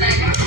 No.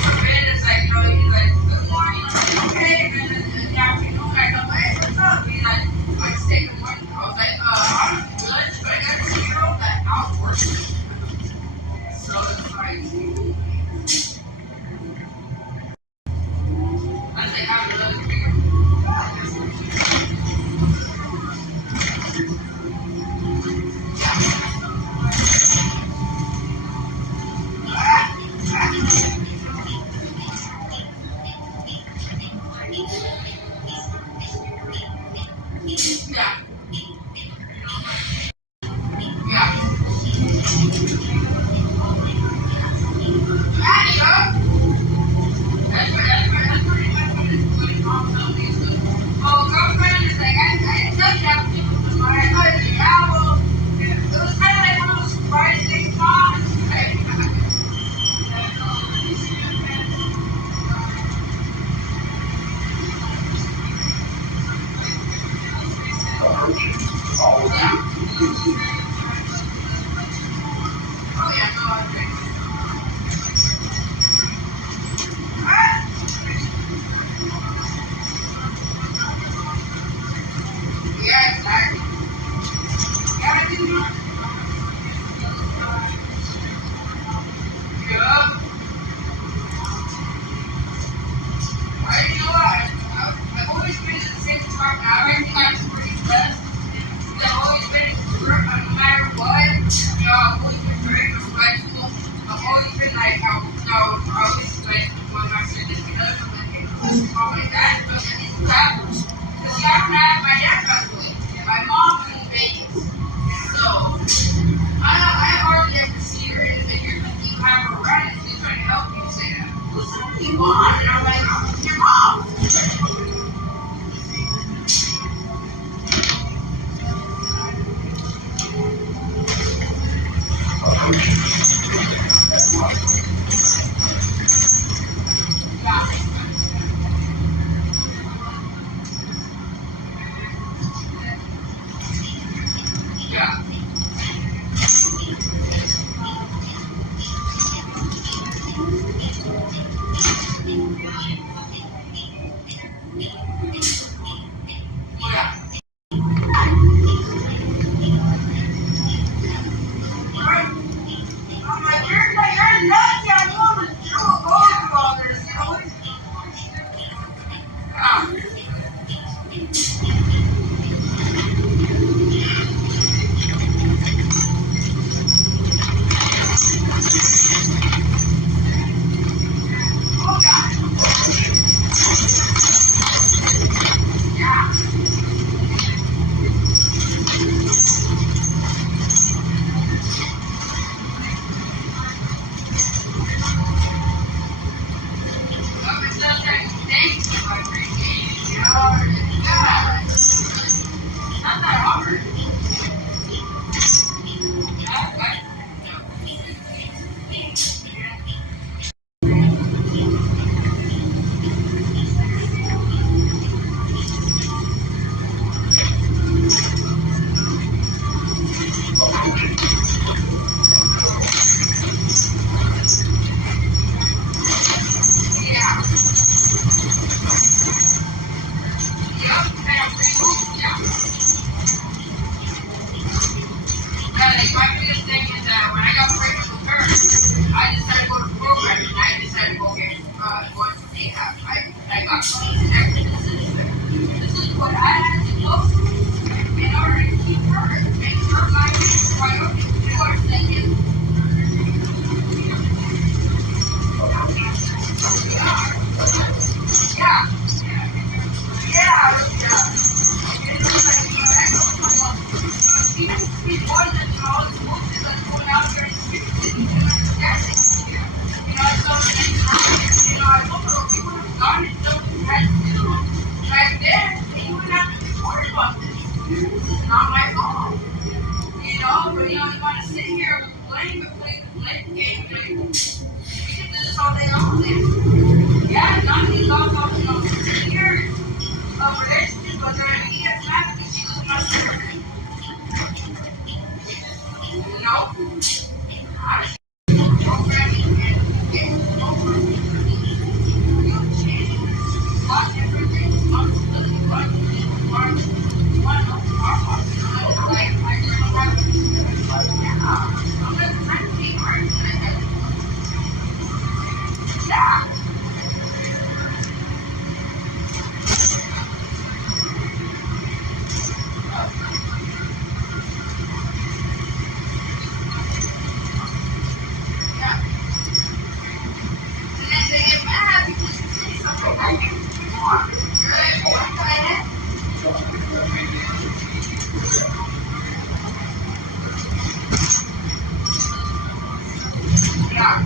Yeah.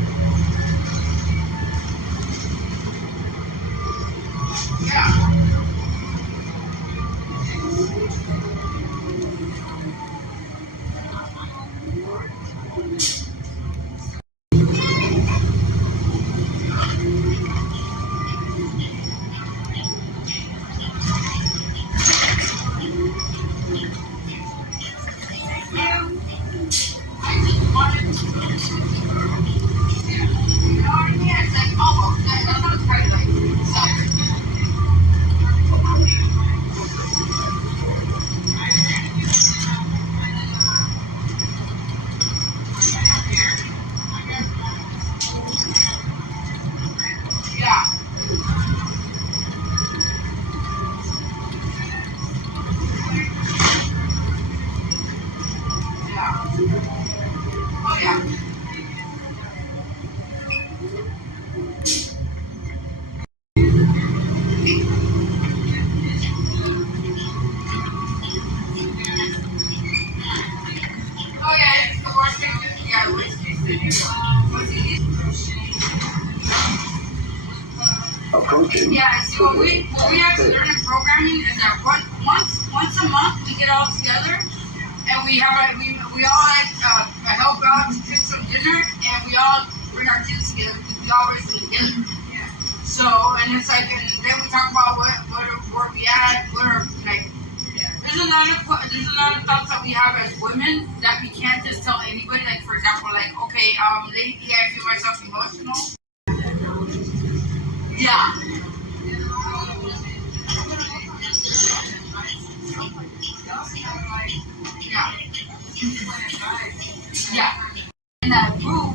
Yeah. I just wanted to. You know what I mean? It's like, oh, that sounds kind of like selfish. Yeah. Yeah. Oh, yeah. Oh, yeah. It's the worst thing. Yeah, worst case scenario. Approaching. Yeah, see what we have to learn in programming is that once a month we get all together and we all like help out to cook some dinner and we all bring our kids together because we all raise them together. So and it's like and then we talk about where we at, what are like there's a lot of thoughts that we have as women that we can't just tell anybody. Like for example, like okay, lately I feel myself emotional. Yeah. Yeah. Yeah. In that group,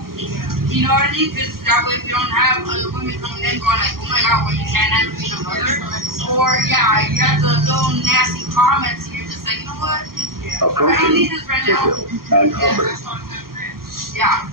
you know what I mean? Because that way we don't have other women coming in going like, oh my god, well you can't handle being a mother. Or yeah, you have the little nasty comments and you're just like, you know what? I don't need this right now. Yeah.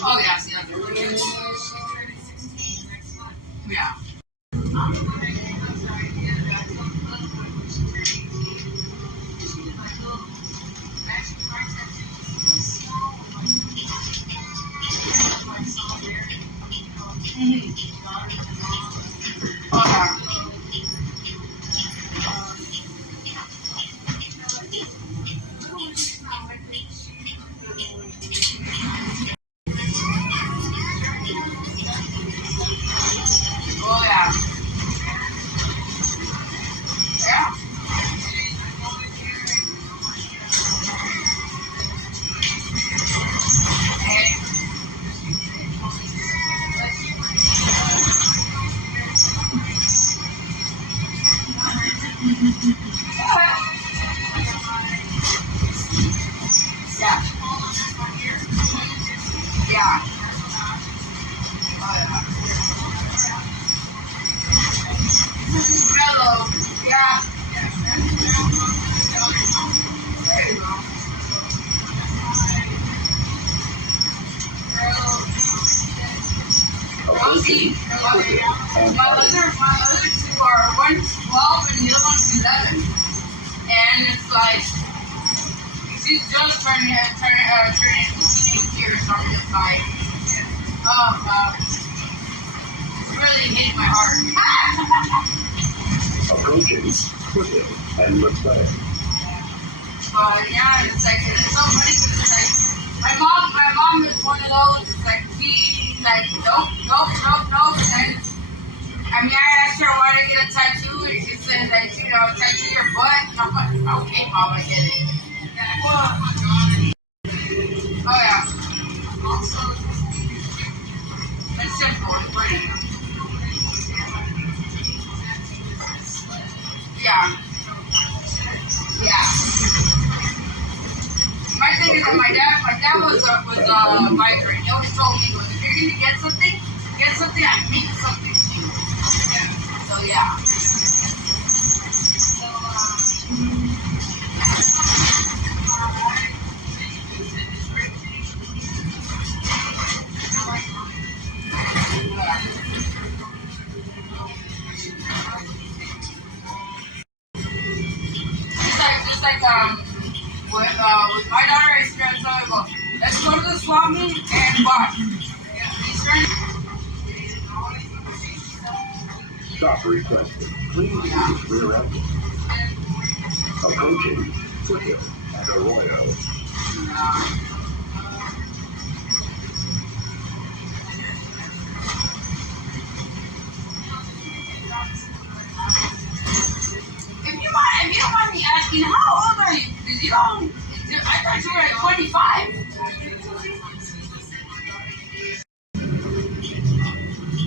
Oh yeah, see that's really good. Yeah. Mm-hmm. Oh yeah. Oh yeah. Yeah. Yeah. Yeah. Oh yeah. Hello. Yeah. There you go. Well, see, my other two are one's 12 and the other one's 11. And it's like, she's just turning into teenage years, so I'm just like, oh god. It's really hitting my heart. Approaching quickly and looks back. But yeah, it's like, it's so funny because it's like, my mom is one of those, it's like, she's like, nope. And I mean, I asked her why to get a tattoo, and she said that, you know, tattoo your butt. And I'm like, okay, mom, I get it. Oh, yeah. It's simple, it's pretty. Yeah. Yeah. My thing is that my dad was a migrant. He always told me, if you're gonna get something, I mean something to you. So yeah. with my daughter, I started telling her, let's go to the swap meet and watch. Stop requested. Please use rear exit. Approaching Foothill at Arroyo. If you don't mind me asking, how old are you? Because you don't, I thought you were at 25.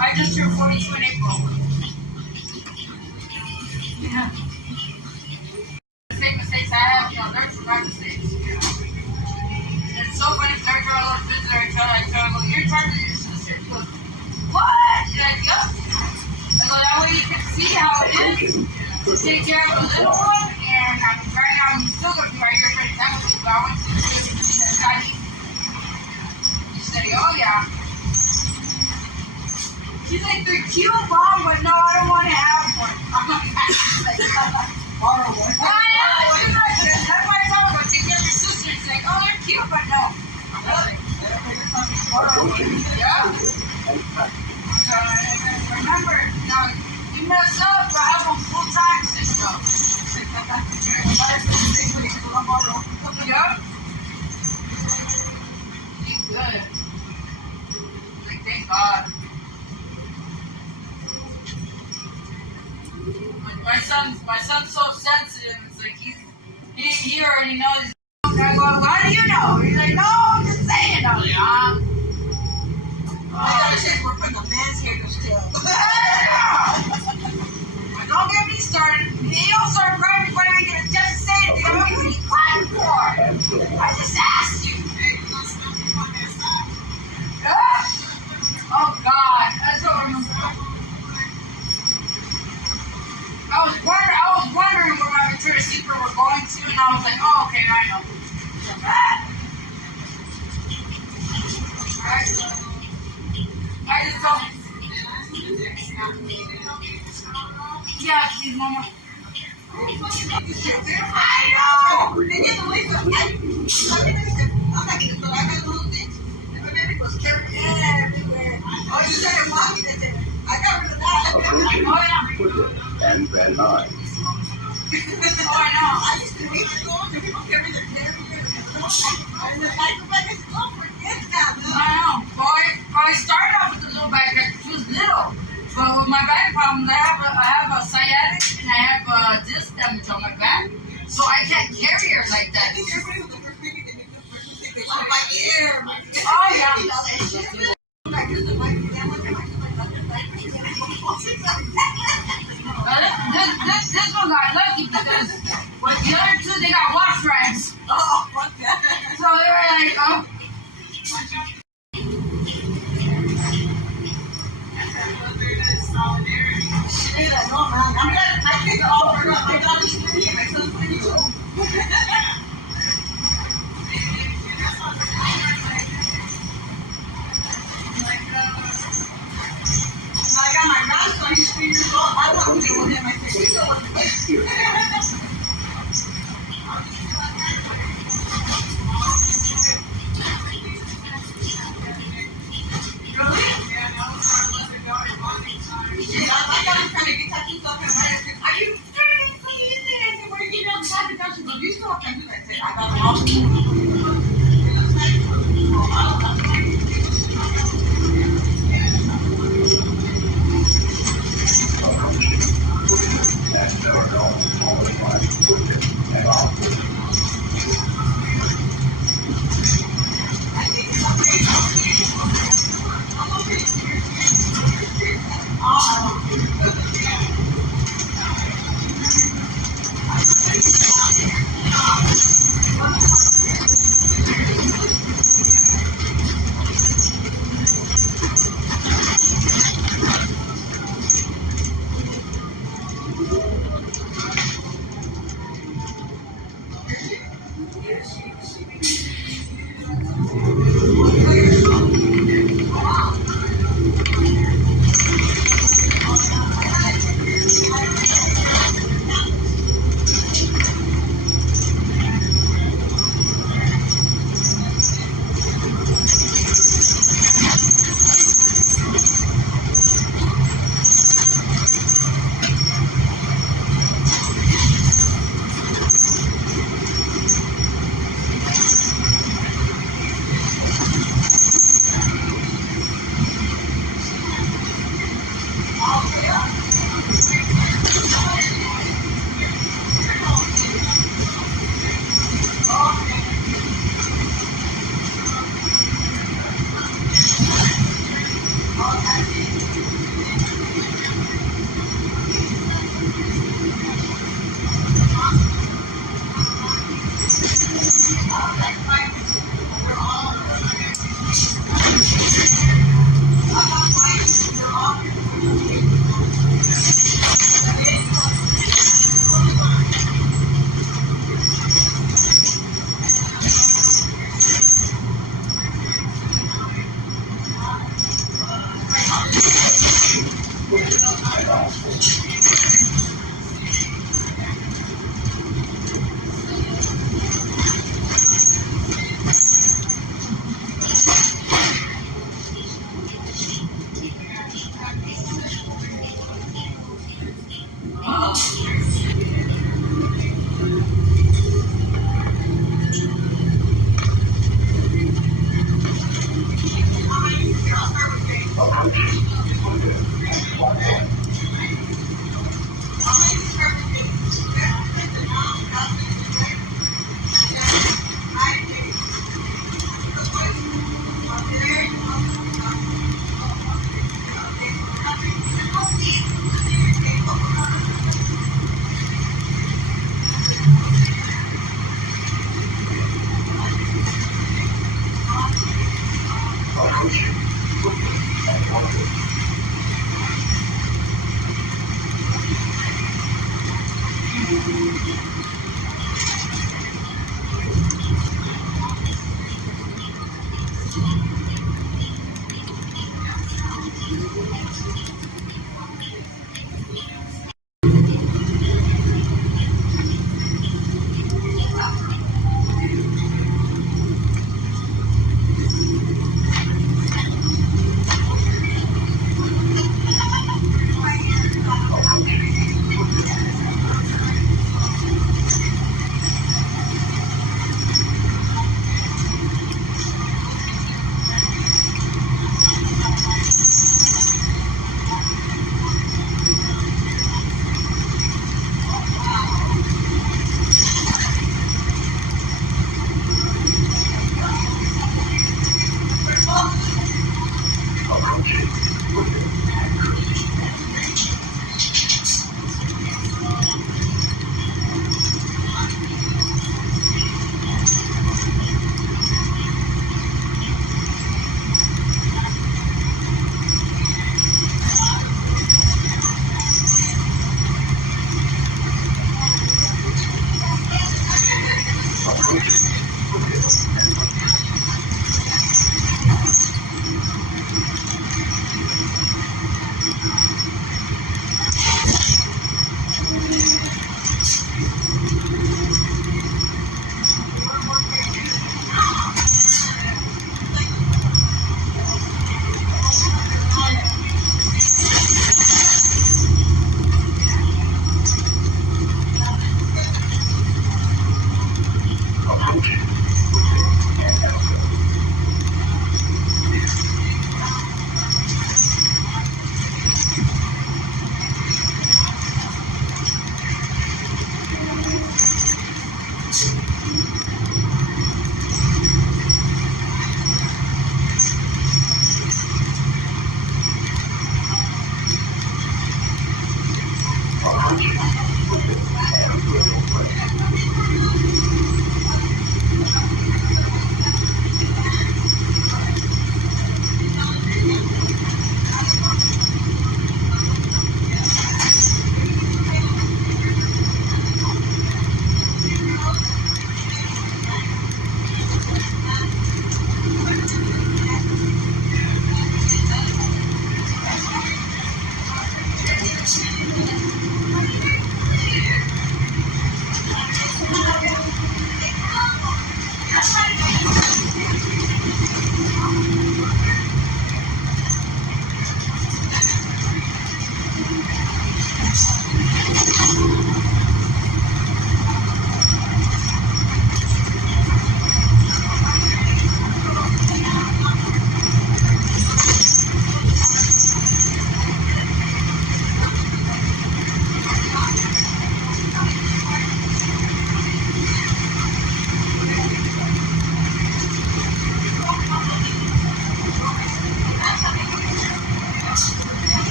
I just turned 42 in April. Yeah. The same mistakes I have, there's my mistakes. It's so funny because every time I go to visit her, I tell her, you're in charge of your sister. She goes, what? She's like, yup. I go, that way you can see how it is to take care of a little one. And right now, I'm still going to be right here for the time with you. But I want you to see that side. She said, oh, yeah. She's like, they're cute, Mom, but no, I don't want to have one. I'm like, borrow one. I know, she's like, that's why I told her, take care of your sister. She's like, oh, they're cute, but no. Really? Borrow one. Yeah. Remember, now, you mess up, I have them full time since though. Yep. She's good. Like, thank God. My son's so sensitive. It's like he already knows. I go, how do you know? He's like, no, I'm just saying. I was like, I gotta say, we're putting a man's hair to still. Don't get me started. He'll start crying before I even get a chance to say anything. I mean, what are you crying for? I just asked you. Oh God, that's what I'm. I was wondering where my Victoria's Secret were going to, and I was like, oh, okay, I know. I just don't. Yeah, please, Mama. I know. They get the way I'm not getting it, I got a little thing. And my baby was carrying everywhere. Oh, you started walking it there. I got rid of that. Approaching Oh, yeah. Foothill and Van Nuys. Oh, I know. I used to read the gold and people carry their everywhere. And the diaper bag is oh, forget that. I know. Well, I started off with a little backpack. She was little. But with my back problem, I have a sciatic and I have a disc damage on my back. So I can't carry her like that. Everybody was the first baby they make the first mistake. They want my ear. Oh, yeah. You know, that shit. Like, this is my family. This one got lucky because with the other two, they got wash rags. Oh, fuck that. So they were like, oh. Shit, I know, man. I'm glad my kids are all burned up. My daughter's 3 and my son's 22. I got my grandson, he's 3 years old. I want to hold him. I said, he's the one. I got him trying to get tattoos up and right. Are you kidding me? I said, where are you getting all the tattoos? You still can't do that. I said, I got them all. And there are no followed by Foothill and Oxford.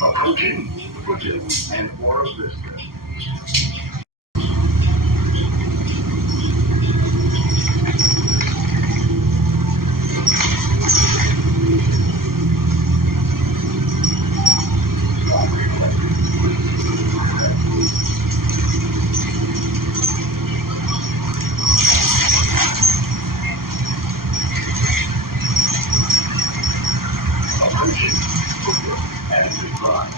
Approaching Foothills and Oro Vista. Approaching Foothills and Goodbye.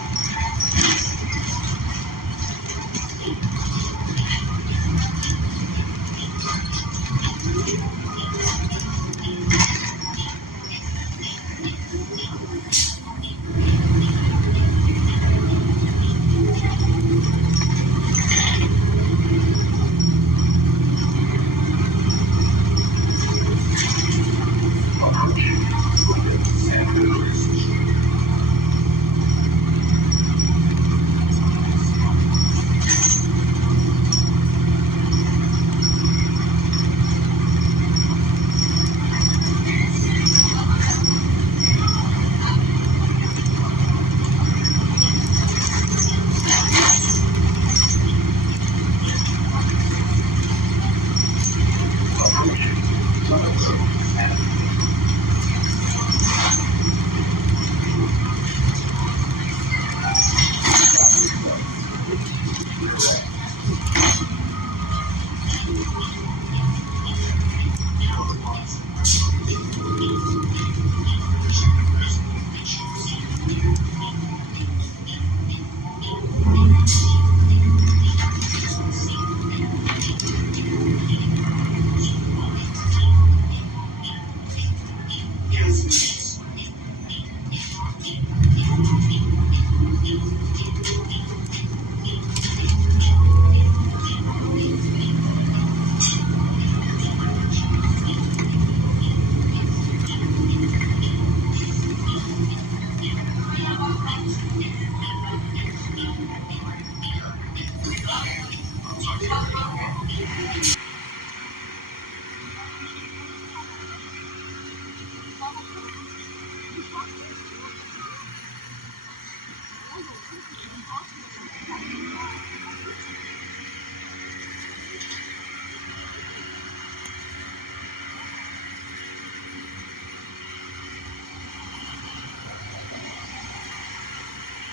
Approaching Foothills and Goodbye. Approaching Summit Road and